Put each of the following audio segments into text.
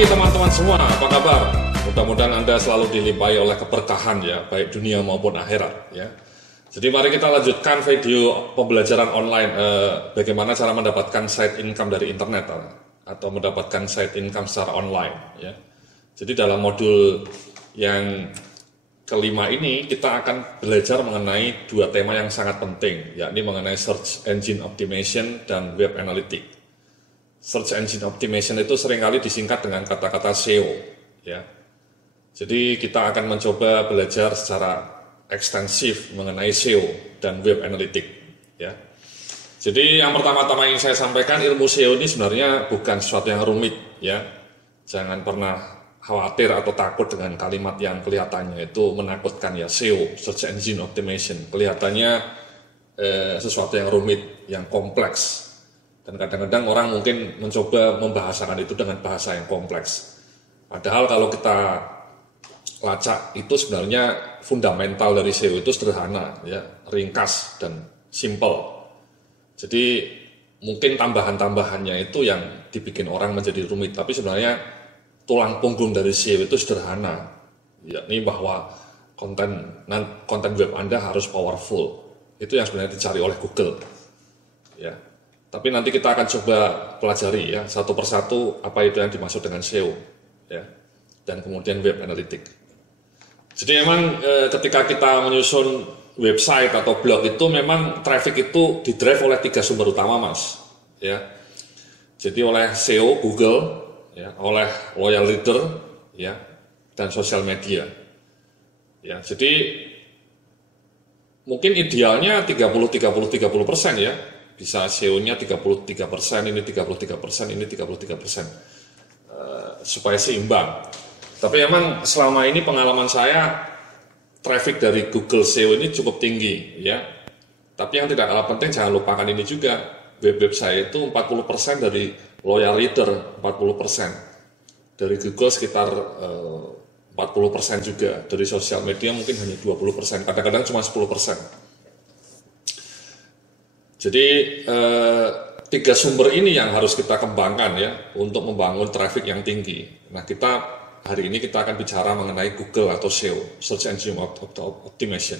pagi teman-teman semua, apa kabar? Mudah-mudahan Anda selalu dilimpahi oleh keberkahan ya, baik dunia maupun akhirat ya. Jadi mari kita lanjutkan video pembelajaran online bagaimana cara mendapatkan side income dari internet atau mendapatkan side income secara online ya. Jadi dalam modul yang kelima ini kita akan belajar mengenai dua tema yang sangat penting, yakni mengenai search engine optimization dan web analytics. Search engine optimization itu seringkali disingkat dengan kata-kata SEO ya. Jadi kita akan mencoba belajar secara ekstensif mengenai SEO dan web analytics ya. Jadi yang pertama-tama yang saya sampaikan, ilmu SEO ini sebenarnya bukan sesuatu yang rumit ya. Jangan pernah khawatir atau takut dengan kalimat yang kelihatannya itu menakutkan ya. SEO, search engine optimization, kelihatannya sesuatu yang rumit, yang kompleks. Dan kadang-kadang orang mungkin mencoba membahasakan itu dengan bahasa yang kompleks. Padahal kalau kita lacak itu sebenarnya fundamental dari SEO itu sederhana, ya, ringkas dan simple. Jadi mungkin tambahan-tambahannya itu yang dibikin orang menjadi rumit. Tapi sebenarnya tulang punggung dari SEO itu sederhana, yakni bahwa konten web Anda harus powerful. Itu yang sebenarnya dicari oleh Google. Ya. Tapi nanti kita akan coba pelajari ya satu persatu apa itu yang dimaksud dengan SEO ya, dan kemudian web analytics. Jadi memang ketika kita menyusun website atau blog itu memang traffic itu didrive oleh tiga sumber utama mas ya. Jadi oleh SEO Google ya, oleh loyal reader ya, dan sosial media ya. Jadi mungkin idealnya 30% ya. Bisa SEO-nya 33%, ini 33%, ini 33%, supaya seimbang. Tapi memang selama ini pengalaman saya, traffic dari Google SEO ini cukup tinggi, ya. Tapi yang tidak kalah penting, jangan lupakan ini juga, web saya itu 40% dari loyal reader, 40%. Dari Google sekitar 40% juga, dari sosial media mungkin hanya 20%, kadang-kadang cuma 10%. Jadi tiga sumber ini yang harus kita kembangkan ya untuk membangun traffic yang tinggi. Nah hari ini kita akan bicara mengenai Google atau SEO, Search Engine Optimization.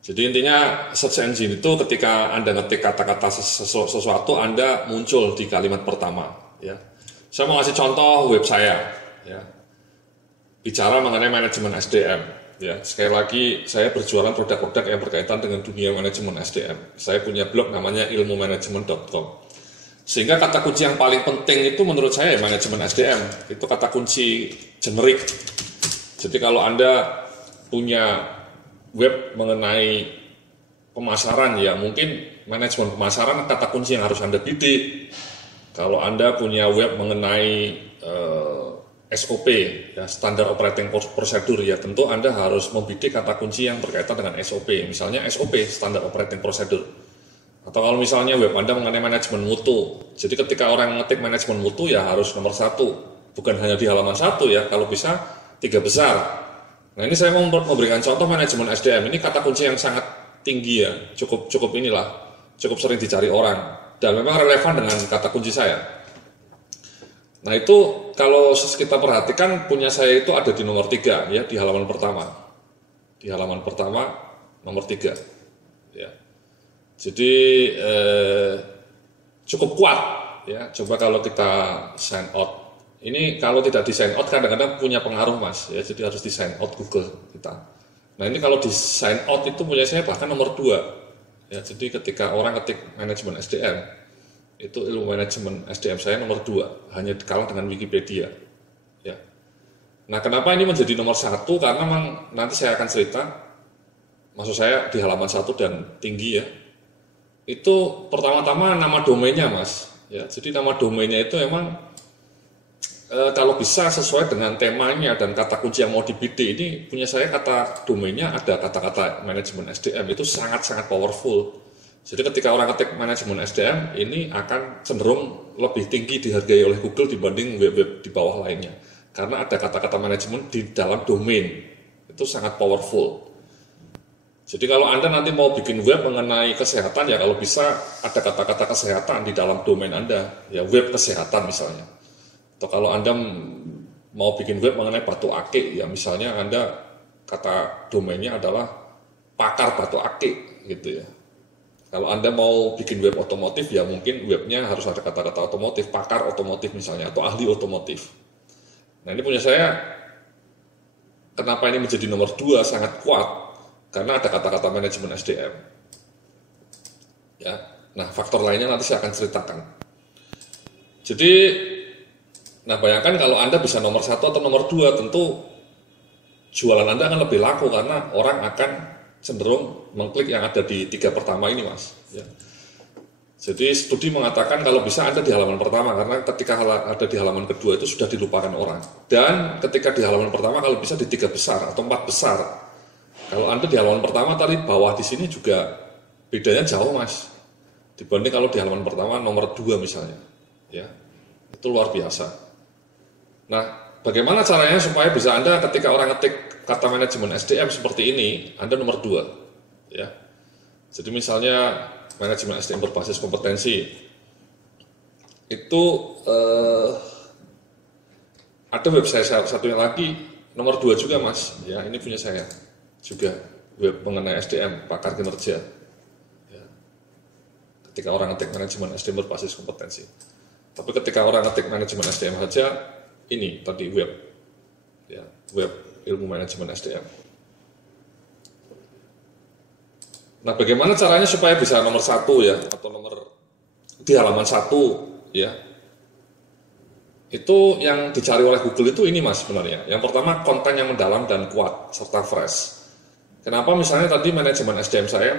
Jadi intinya search engine itu ketika Anda ngetik kata-kata sesuatu Anda muncul di kalimat pertama. Ya. Saya mau kasih contoh web saya. Ya. Bicara mengenai manajemen SDM. Ya, sekali lagi saya berjualan produk-produk yang berkaitan dengan dunia manajemen SDM. Saya punya blog namanya ilmumanajemen.com. Sehingga kata kunci yang paling penting itu menurut saya manajemen SDM. Itu kata kunci generik. Jadi kalau Anda punya web mengenai pemasaran ya mungkin manajemen pemasaran kata kunci yang harus Anda bidik. Kalau Anda punya web mengenai SOP, ya, standar operating procedure, ya tentu Anda harus membidik kata kunci yang berkaitan dengan SOP, misalnya SOP, standar operating procedure. Atau kalau misalnya web Anda mengenai manajemen mutu, jadi ketika orang ngetik manajemen mutu ya harus nomor 1, bukan hanya di halaman 1 ya, kalau bisa 3 besar. Nah ini saya mau memberikan contoh manajemen SDM, ini kata kunci yang sangat tinggi ya, cukup cukup sering dicari orang, dan memang relevan dengan kata kunci saya. Nah itu kalau kita perhatikan punya saya itu ada di nomor 3 ya, di halaman pertama. Di halaman pertama nomor 3 ya. Jadi cukup kuat ya. Coba kalau kita sign out. Ini kalau tidak di sign out kadang-kadang punya pengaruh mas ya. Jadi harus di sign out Google kita. Nah ini kalau di sign out itu punya saya bahkan nomor 2 ya. Jadi ketika orang ketik manajemen SDM itu ilmu manajemen SDM saya nomor 2, hanya kalah dengan Wikipedia ya. Nah kenapa ini menjadi nomor 1, karena memang nanti saya akan cerita, maksud saya di halaman 1 dan tinggi ya, itu pertama-tama nama domainnya mas ya. Jadi nama domainnya itu memang kalau bisa sesuai dengan temanya dan kata kunci yang mau dibidik. Ini punya saya kata domainnya ada kata-kata manajemen SDM, itu sangat-sangat powerful. Jadi ketika orang ketik manajemen SDM ini akan cenderung lebih tinggi dihargai oleh Google dibanding web-web di bawah lainnya. Karena ada kata-kata manajemen di dalam domain. Itu sangat powerful. Jadi kalau Anda nanti mau bikin web mengenai kesehatan ya kalau bisa ada kata-kata kesehatan di dalam domain Anda. Ya web kesehatan misalnya. Atau kalau Anda mau bikin web mengenai batu akik, ya misalnya Anda kata domainnya adalah pakar batu akik gitu ya. Kalau Anda mau bikin web otomotif, ya mungkin webnya harus ada kata-kata otomotif, pakar otomotif misalnya, atau ahli otomotif. Nah ini punya saya, kenapa ini menjadi nomor 2 sangat kuat, karena ada kata-kata manajemen SDM. Ya, nah faktor lainnya nanti saya akan ceritakan. Jadi, nah bayangkan kalau Anda bisa nomor 1 atau nomor 2, tentu jualan Anda akan lebih laku karena orang akan cenderung mengklik yang ada di 3 pertama ini, Mas. Ya. Jadi studi mengatakan kalau bisa Anda di halaman pertama, karena ketika ada di halaman kedua itu sudah dilupakan orang. Dan ketika di halaman pertama kalau bisa di 3 besar atau 4 besar. Kalau Anda di halaman pertama tadi bawah di sini juga bedanya jauh, Mas. Dibanding kalau di halaman pertama nomor 2 misalnya. Ya. Itu luar biasa. Nah, bagaimana caranya supaya bisa Anda ketika orang ngetik kata manajemen SDM seperti ini, Anda nomor 2. Ya. Jadi misalnya manajemen SDM berbasis kompetensi itu ada website satunya lagi nomor 2 juga, Mas. Ya, ini punya saya juga, web mengenai SDM pakar kinerja. Ya. Ketika orang ngetik manajemen SDM berbasis kompetensi. Tapi ketika orang ngetik manajemen SDM saja, ini tadi web, ya, web ilmu manajemen SDM. Nah, bagaimana caranya supaya bisa nomor 1 ya, atau nomor di halaman 1 ya? Itu yang dicari oleh Google itu ini, Mas, sebenarnya. Yang pertama, konten yang mendalam dan kuat serta fresh. Kenapa misalnya tadi manajemen SDM saya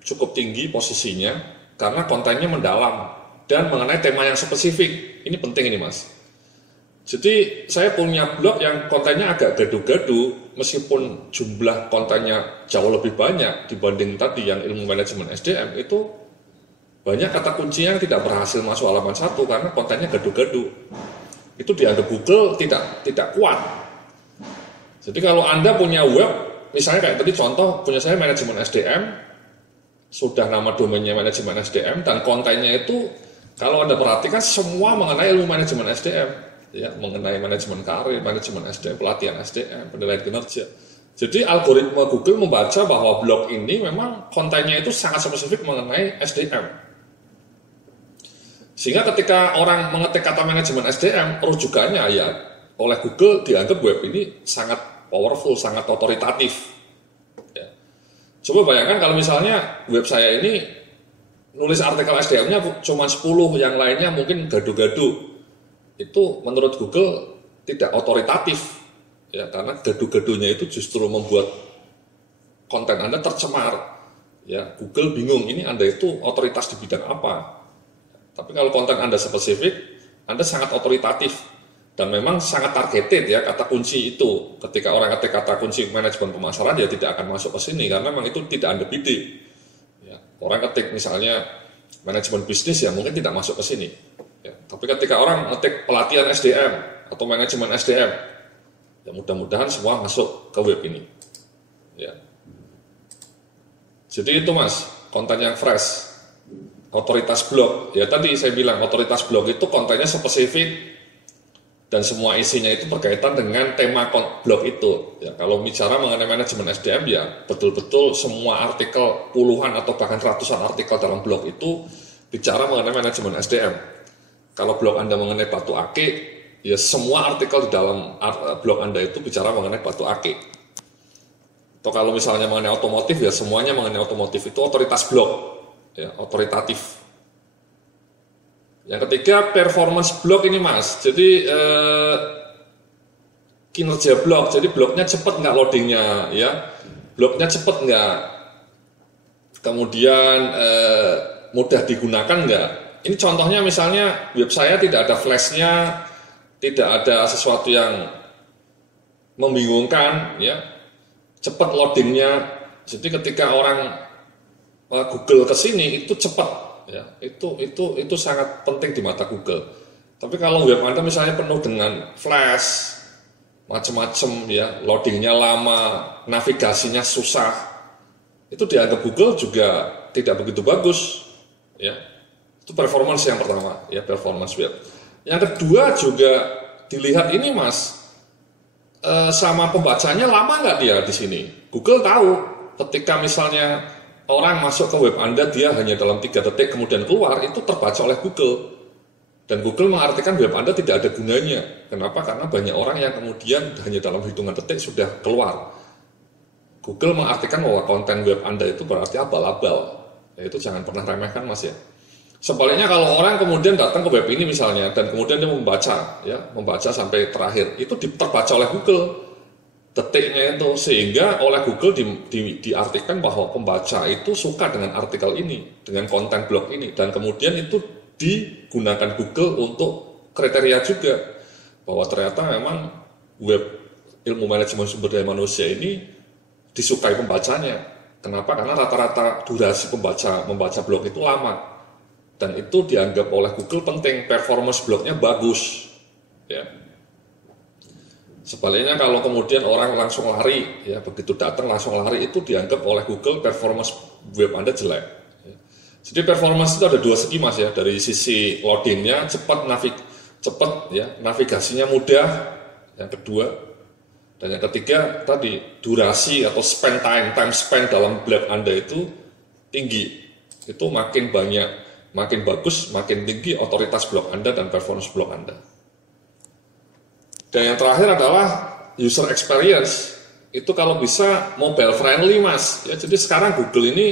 cukup tinggi posisinya? Karena kontennya mendalam dan mengenai tema yang spesifik. Ini penting ini, Mas. Jadi saya punya blog yang kontennya agak gaduh-gaduh, meskipun jumlah kontennya jauh lebih banyak dibanding tadi yang ilmu manajemen SDM, itu banyak kata kunci yang tidak berhasil masuk halaman 1 karena kontennya gaduh-gaduh. Itu dianggap Google tidak kuat. Jadi kalau Anda punya web, misalnya kayak tadi contoh punya saya manajemen SDM, sudah nama domainnya manajemen SDM, dan kontennya itu kalau Anda perhatikan semua mengenai ilmu manajemen SDM. Ya, mengenai manajemen karir, manajemen SDM, pelatihan SDM, penilaian kinerja. Jadi algoritma Google membaca bahwa blog ini memang kontennya itu sangat spesifik mengenai SDM. Sehingga ketika orang mengetik kata manajemen SDM, rujukannya ya oleh Google dianggap web ini sangat powerful, sangat otoritatif. Ya. Coba bayangkan kalau misalnya web saya ini nulis artikel SDM-nya cuma 10, yang lainnya mungkin gaduh-gaduh. Itu menurut Google tidak otoritatif, ya, karena gaduh-gaduhnya itu justru membuat konten Anda tercemar. Ya, Google bingung ini Anda itu otoritas di bidang apa. Tapi kalau konten Anda spesifik, Anda sangat otoritatif dan memang sangat targeted ya kata kunci itu. Ketika orang ketik kata kunci manajemen pemasaran, dia tidak akan masuk ke sini karena memang itu tidak Anda bidik. Ya, orang ketik misalnya manajemen bisnis ya mungkin tidak masuk ke sini. Ya, tapi ketika orang ngetik pelatihan SDM atau manajemen SDM, ya mudah-mudahan semua masuk ke web ini. Ya. Jadi itu, Mas, konten yang fresh. Otoritas blog, ya tadi saya bilang otoritas blog itu kontennya spesifik dan semua isinya itu berkaitan dengan tema blog itu. Ya, kalau bicara mengenai manajemen SDM ya betul-betul semua artikel, puluhan atau bahkan ratusan artikel dalam blog itu bicara mengenai manajemen SDM. Kalau blog Anda mengenai batu akik, ya semua artikel di dalam blog Anda itu bicara mengenai batu akik. Atau kalau misalnya mengenai otomotif, ya semuanya mengenai otomotif, itu otoritas blog, ya otoritatif. Yang ketiga, performance blog ini, Mas. Jadi kinerja blog, jadi blognya cepat nggak loadingnya, ya blognya cepat nggak, kemudian mudah digunakan nggak. Ini contohnya misalnya web saya tidak ada flashnya, tidak ada sesuatu yang membingungkan, ya, cepat loadingnya. Jadi ketika orang Google ke sini itu cepat, ya, itu sangat penting di mata Google. Tapi kalau web Anda misalnya penuh dengan flash, macam-macam, ya, loadingnya lama, navigasinya susah, itu dianggap Google juga tidak begitu bagus, ya. Itu performance yang pertama, ya, performance web. Yang kedua juga dilihat ini Mas, sama pembacanya lama nggak dia di sini? Google tahu ketika misalnya orang masuk ke web Anda, dia hanya dalam 3 detik kemudian keluar, itu terbaca oleh Google. Dan Google mengartikan web Anda tidak ada gunanya. Kenapa? Karena banyak orang yang kemudian hanya dalam hitungan detik sudah keluar. Google mengartikan bahwa konten web Anda itu berarti abal-abal. Ya, itu jangan pernah remehkan Mas ya. Sebaliknya kalau orang kemudian datang ke web ini misalnya dan kemudian dia membaca sampai terakhir, itu terbaca oleh Google detiknya itu, sehingga oleh Google diartikan bahwa pembaca itu suka dengan artikel ini, dengan konten blog ini, dan kemudian itu digunakan Google untuk kriteria juga bahwa ternyata memang web ilmu manajemen sumber daya manusia ini disukai pembacanya. Kenapa? Karena rata-rata durasi membaca blog itu lama. Dan itu dianggap oleh Google penting, performance blognya bagus. Ya. Sebaliknya kalau kemudian orang langsung lari, ya begitu datang langsung lari, itu dianggap oleh Google performance web Anda jelek. Ya. Jadi performance itu ada 2 segi Mas ya, dari sisi loadingnya cepat, navigasinya mudah, yang kedua, dan yang ketiga tadi durasi atau time spend dalam blog Anda itu tinggi. Itu makin banyak, makin bagus, makin tinggi otoritas blog Anda dan performance blog Anda. Dan yang terakhir adalah user experience. Itu kalau bisa mobile friendly Mas. Ya, jadi sekarang Google ini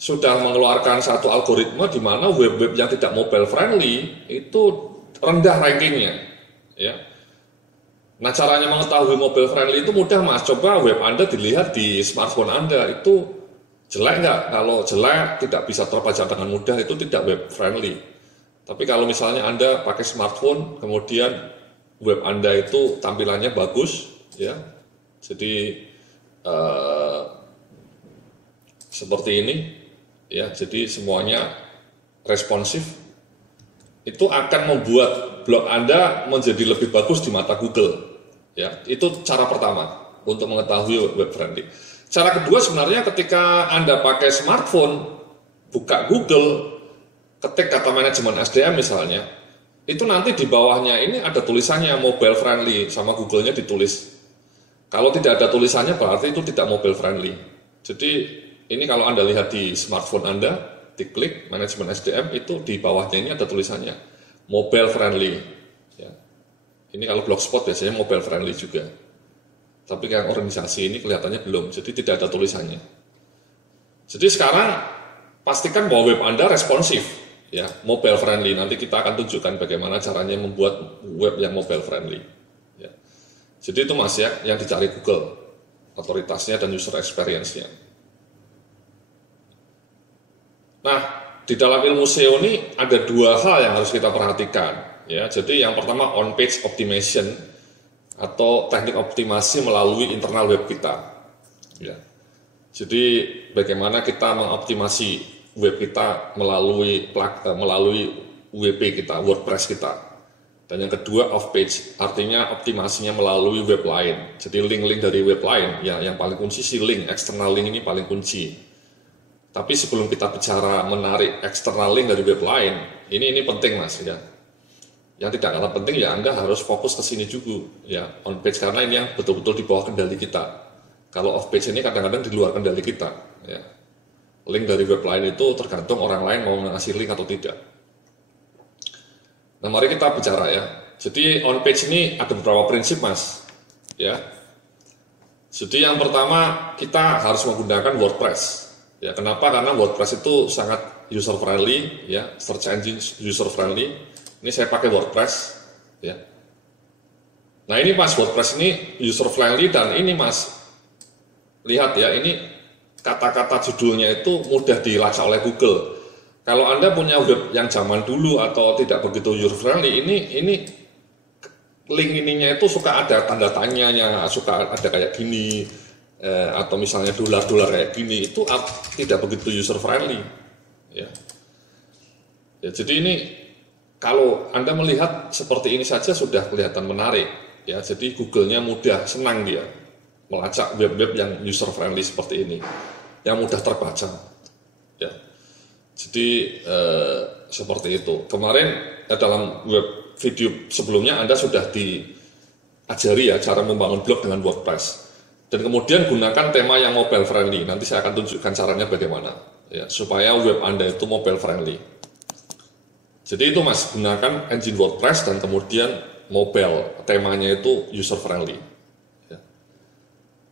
sudah mengeluarkan satu algoritma di mana web-web yang tidak mobile friendly itu rendah rankingnya. Ya. Nah, caranya mengetahui mobile friendly itu mudah Mas. Coba web Anda dilihat di smartphone Anda, itu jelek nggak? Kalau jelek, tidak bisa terbaca dengan mudah, itu tidak web friendly. Tapi kalau misalnya Anda pakai smartphone, kemudian web Anda itu tampilannya bagus, ya, jadi seperti ini, ya, jadi semuanya responsif, itu akan membuat blog Anda menjadi lebih bagus di mata Google. Ya, itu cara pertama untuk mengetahui web friendly. Cara kedua sebenarnya ketika Anda pakai smartphone, buka Google, ketik kata manajemen SDM misalnya, itu nanti di bawahnya ini ada tulisannya mobile friendly, sama Google-nya ditulis. Kalau tidak ada tulisannya berarti itu tidak mobile friendly. Jadi ini kalau Anda lihat di smartphone Anda, diklik manajemen SDM, itu di bawahnya ini ada tulisannya mobile friendly. Ya. Ini kalau Blogspot biasanya mobile friendly juga. Tapi yang organisasi ini kelihatannya belum, jadi tidak ada tulisannya. Jadi sekarang pastikan bahwa web Anda responsif, ya, mobile friendly. Nanti kita akan tunjukkan bagaimana caranya membuat web yang mobile friendly. Ya. Jadi itu Mas ya, yang dicari Google, otoritasnya dan user experience-nya. Nah, di dalam ilmu SEO ini ada 2 hal yang harus kita perhatikan. Ya, jadi yang pertama on-page optimization atau teknik optimasi melalui internal web kita. Ya. Jadi bagaimana kita mengoptimasi web kita melalui WP kita, WordPress kita. Dan yang kedua off-page, artinya optimasinya melalui web lain. Jadi link-link dari web lain, ya, yang paling kunci sih link, external link ini paling kunci. Tapi sebelum kita bicara menarik external link dari web lain, ini penting Mas ya. Yang tidak kalah penting ya Anda harus fokus ke sini juga ya, on page, karena ini yang betul-betul di bawah kendali kita. Kalau off page ini kadang-kadang di luar kendali kita ya. Link dari web lain itu tergantung orang lain mau ngasih link atau tidak. Nah, mari kita bicara ya. Jadi on page ini ada beberapa prinsip Mas ya. Jadi yang pertama kita harus menggunakan WordPress. Ya, kenapa? Karena WordPress itu sangat user friendly ya, search engine user friendly. Ini saya pakai WordPress ya. Nah, ini Mas, WordPress ini user friendly, dan ini Mas, lihat ya, ini kata-kata judulnya itu mudah dilacak oleh Google. Kalau Anda punya web yang zaman dulu atau tidak begitu user friendly, ini link ininya itu suka ada tanda tanyanya, suka ada kayak gini, atau misalnya dolar-dolar kayak gini, itu tidak begitu user friendly ya. Ya, jadi ini kalau Anda melihat seperti ini saja sudah kelihatan menarik ya. Jadi Google-nya mudah, senang dia melacak web-web yang user friendly seperti ini, yang mudah terbaca ya. Jadi seperti itu. Kemarin dalam web video sebelumnya Anda sudah diajari ya cara membangun blog dengan WordPress. Dan kemudian gunakan tema yang mobile friendly. Nanti saya akan tunjukkan caranya bagaimana ya supaya web Anda itu mobile friendly. Jadi itu Mas, gunakan engine WordPress dan kemudian mobile, temanya itu user friendly. Ya.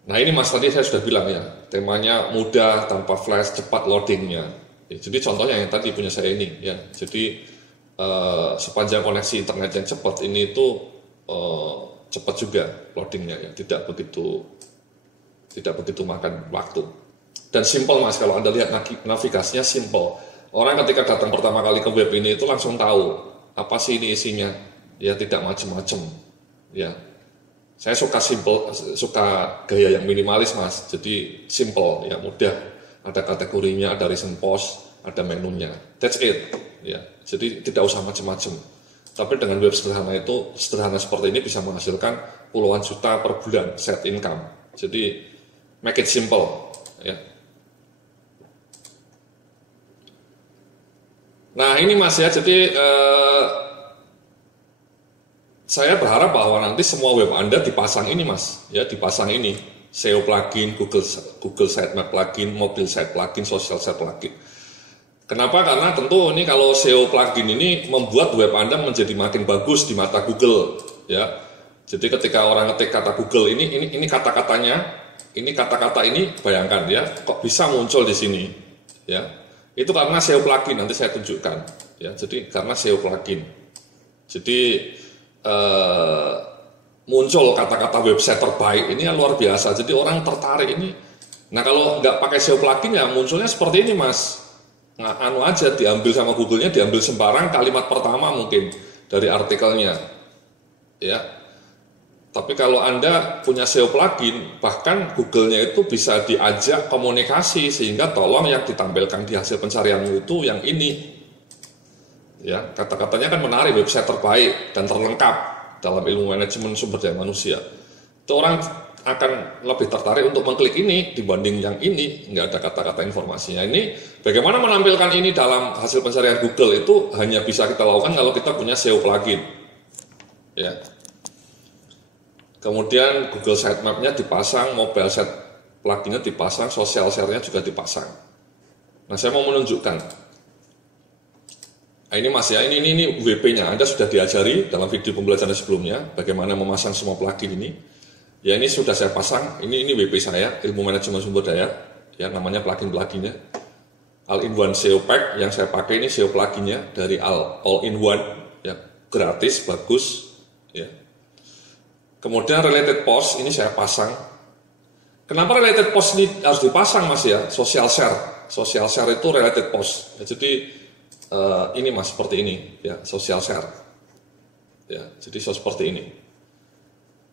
Nah ini Mas, tadi saya sudah bilang ya, temanya mudah, tanpa flash, cepat loadingnya. Ya, jadi contohnya yang tadi punya saya ini ya. Jadi sepanjang koneksi internet yang cepat ini itu cepat juga loadingnya ya, tidak begitu makan waktu. Dan simple Mas, kalau Anda lihat navigasinya simple. Orang ketika datang pertama kali ke web ini itu langsung tahu apa sih ini isinya. Ya tidak macam-macam. Ya. Saya suka gaya yang minimalis Mas. Jadi simple ya, mudah. Ada kategorinya, ada recent post, ada menunya. That's it. Ya. Jadi tidak usah macam-macam. Tapi dengan web sederhana seperti ini bisa menghasilkan puluhan juta per bulan set income. Jadi make it simple, ya. Nah ini Mas ya, jadi saya berharap bahwa nanti semua web Anda dipasang ini Mas, ya dipasang ini SEO plugin, Google Sitemap plugin, mobile site plugin, social site plugin. Kenapa? Karena tentu ini kalau SEO plugin ini membuat web Anda menjadi makin bagus di mata Google, ya. Jadi ketika orang ketik kata Google ini kata-katanya. Ini kata-kata ini bayangkan ya, kok bisa muncul di sini, ya? Itu karena SEO plugin, nanti saya tunjukkan, ya. Jadi karena SEO plugin, jadi muncul kata-kata website terbaik ini yang luar biasa. Jadi orang tertarik ini. Nah kalau nggak pakai SEO plugin ya munculnya seperti ini Mas. Nah, aja diambil sama Google-nya, diambil sembarang kalimat pertama mungkin dari artikelnya, ya. Tapi kalau Anda punya SEO plugin, bahkan Google-nya itu bisa diajak komunikasi sehingga tolong yang ditampilkan di hasil pencarianmu itu yang ini. Ya, kata-katanya kan menarik, website terbaik dan terlengkap dalam ilmu manajemen sumber daya manusia. Itu orang akan lebih tertarik untuk mengklik ini dibanding yang ini, nggak ada kata-kata informasinya. Ini bagaimana menampilkan ini dalam hasil pencarian Google itu hanya bisa kita lakukan kalau kita punya SEO plugin. Ya. Kemudian Google Sitemap-nya dipasang, mobile site plugin-nya dipasang, social share-nya juga dipasang. Nah, saya mau menunjukkan. Nah, ini Mas ya, ini WP-nya. Anda sudah diajari dalam video pembelajaran sebelumnya bagaimana memasang semua plugin ini. Ya, ini sudah saya pasang. Ini WP saya, ilmu manajemen sumber daya. Ya, namanya plugin-pluginnya. All-in-one SEO Pack yang saya pakai ini SEO plugin-nya dari All-in-one, ya, gratis, bagus, ya. Kemudian related post ini saya pasang. Kenapa related post ini harus dipasang Mas ya? Social share itu related post. Ya, jadi ini Mas seperti ini ya, social share. Ya, jadi seperti ini.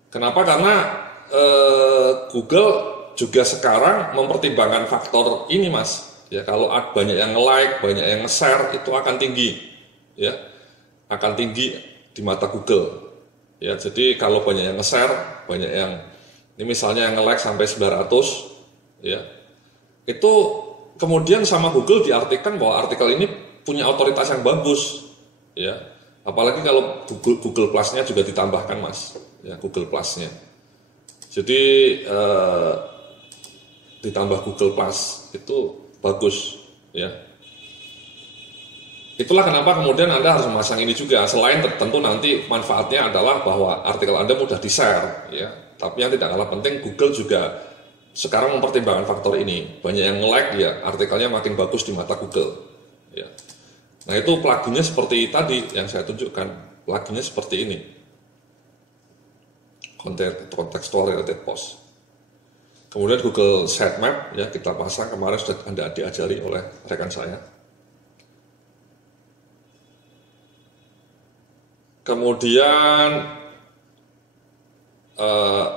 Kenapa? Karena Google juga sekarang mempertimbangkan faktor ini Mas. Ya, kalau banyak yang like, banyak yang nge-share itu akan tinggi. Ya. Akan tinggi di mata Google. Ya, jadi kalau banyak yang nge-share, banyak yang ini misalnya yang nge-like sampai 900, ya. Itu kemudian sama Google diartikan bahwa artikel ini punya otoritas yang bagus, ya. Apalagi kalau Google Plus-nya juga ditambahkan, Mas. Ya, Google Plus-nya. Jadi ditambah Google Plus itu bagus, ya. Itulah kenapa kemudian Anda harus memasang ini juga. Selain tentu nanti manfaatnya adalah bahwa artikel Anda mudah di-share, ya. Tapi yang tidak kalah penting, Google juga sekarang mempertimbangkan faktor ini. Banyak yang nge-like, ya, artikelnya makin bagus di mata Google. Ya. Nah itu pluginnya seperti tadi yang saya tunjukkan. Pluginnya seperti ini. Contextual related post. Kemudian Google Sitemap, ya, kita pasang kemarin sudah Anda diajari oleh rekan saya. Kemudian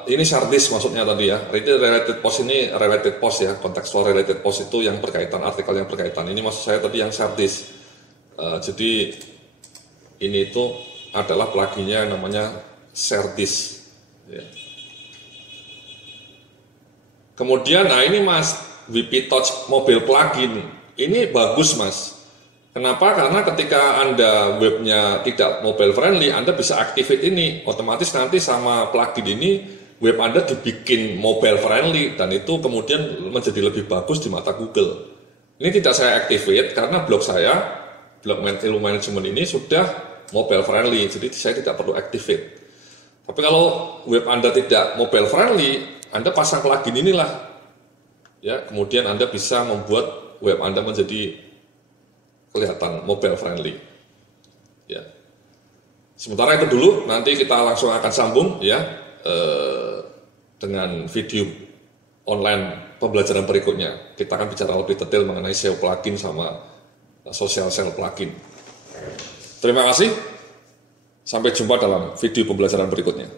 ini shardis maksudnya tadi ya. Related post ini related post ya, contextual related post itu yang berkaitan, artikel yang berkaitan. Ini maksud saya tadi yang shardis. Jadi ini itu adalah pluginnya namanya shardis. Ya. Kemudian, nah ini Mas, WP Touch Mobile Plugin ini bagus Mas. Kenapa? Karena ketika Anda webnya tidak mobile friendly, Anda bisa activate ini. Otomatis nanti sama plugin ini, web Anda dibikin mobile friendly, dan itu kemudian menjadi lebih bagus di mata Google. Ini tidak saya activate karena blog saya, blog ilmu manajemen ini sudah mobile friendly, jadi saya tidak perlu activate. Tapi kalau web Anda tidak mobile friendly, Anda pasang plugin inilah, ya, kemudian Anda bisa membuat web Anda menjadi kelihatan mobile friendly. Ya. Sementara itu dulu, nanti kita langsung akan sambung ya dengan video online pembelajaran berikutnya. Kita akan bicara lebih detail mengenai SEO plugin sama social sell plugin. Terima kasih. Sampai jumpa dalam video pembelajaran berikutnya.